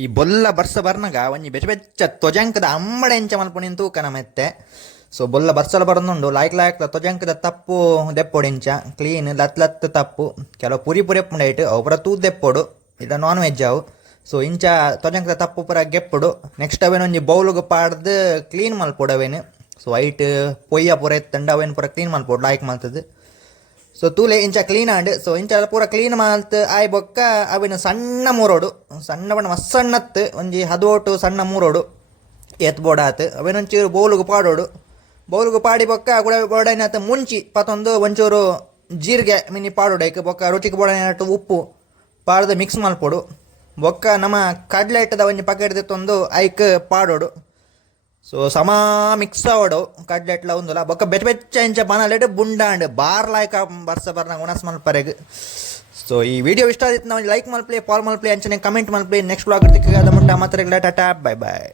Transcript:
ಈ ಬೊಲ್ಲ ಬರ್ಸ ಬರ್ನಗ ಒಂಜಿ ಬೆಚ್ಚ ಬೆಚ್ಚ ತೊಜಂಕದ ಅಂಬಡ ಎಂಚ ಮಲ್ಪೊಣಿನ ತೂಕನ ಮೆತ್ತೆ. ಸೊ ಬೊಲ್ಲ ಬರ್ಸಲ ಬರೋದುಂಡು ಲಾಯ್ಕ್ ತೊಜಂಕದ ತಪ್ಪು ದೆಪ್ಪೊಡು ಇಂಚ ಕ್ಲೀನ್ ಲತ್ ತಪ್ಪು ಕೆಲವು ಪುರಿ ಪುರಿ ಎಪ್ಪುಂಡೈಟ್ ಅವು ಪೂರ ತೂದ್ ದೆಪ್ಪೊಡು ಇದ ನಾನ್ ವೆಜ್ ಅವು. ಸೊ ಇಂಚ ತೊಜಂಕದ ತಪ್ಪು ಪೂರ ಗೆಪ್ಪುಡು. ನೆಕ್ಸ್ಟ್ ಅವೇನು ಒಂಜಿ ಬೌಲ್ಗೆ ಪಾಡ್ದು ಕ್ಲೀನ್ ಮಲ್ಪೊಡು ಅವೇನು. ಸೊ ಐಟ್ ಪೊಯ್ಯ ಪೂರ ಎತ್ತಂಡು ಅವೇನು ಪೂರ ಕ್ಲೀನ್ ಮಲ್ಪೊಡು ಲಾಯ್ಕ್ ಮಲ್ತದ್ದು. ಸೊ ತೂಲೆ ಇಂಚ ಕ್ಲೀನ್ ಆಂಡ್ ಸೊ ಇಂಚ ಪೂರ ಕ್ಲೀನ್ ಮಲ್ತ್ ಆಯ್ ಬೊಕ್ಕ ಅವೇನು ಸಣ್ಣ ಮೂರೋಡು ಸಣ್ಣ ಬಣ್ಣ ಮಸ್ಸಣ್ಣತ್ತು ಒಂಜಿ ಹದೋಟು ಸಣ್ಣ ಮೂರೋಡು ಎತ್ ಬೋಡಾತ್ ಅವೇನೊಂಚೂರು ಬೌಲ್ಗೆ ಪಾಡಿ ಬೊಕ್ಕ ಕೂಡ ಬೋಡೈನತ್ತು ಮುಂಚಿ ಪತ್ತೊಂದು ಒಂಚೂರು ಜೀರಿಗೆ ಮಿನಿ ಪಾಡೋಡೈಕ್ ಬೊಕ್ಕ ರುಚಿಗೆ ಬೋಡೈನಟ್ಟು ಉಪ್ಪು ಪಾಡ್ದು ಮಿಕ್ಸ್ ಮಲ್ಪೊಡು. ಬೊಕ್ಕ ನಮ್ಮ ಕಡ್ಲೆ ಇಟ್ಟದ ಒಂಜಿ ಪಕೆಟ್ ದಿತ್ತೊಂದು ಐಕ್ ಪಾಡೋಡು. ಸೊ ಸಮ ಮಿಕ್ಸ್ ಆವಡು ಕಡ್ಲೆಟ್ಲ ಒಂದುಲ ಬೊಕ್ಕ ಬೆಚ್ಚ ಇಂಚ ಬನಲೆಡ್ ಬುಂಡಾಂಡ್ ಬಾರ್ ಲಾಯ್ಕ ಬರ್ಸ ಬರ್ನ ಉಣಸ್ ಮಲ್ಪರೆಗ್. ಸೊ ಈ ವಿಡಿಯೋ ಇಷ್ಟ ಆದಿತ್ತು ನಾವು ಲೈಕ್ ಮಲ್ಪ್ಲಿ ಫಾಲೋ ಮಲ್ಪ್ಲಿ ಅಂಚನೆ ಕಮೆಂಟ್ ಮಲ್ಪ್ಲಿ. ನೆಕ್ಸ್ಟ್ ಬ್ಲಾಗ್ ಟಾಟಾ ಬೈ ಬಾಯ್.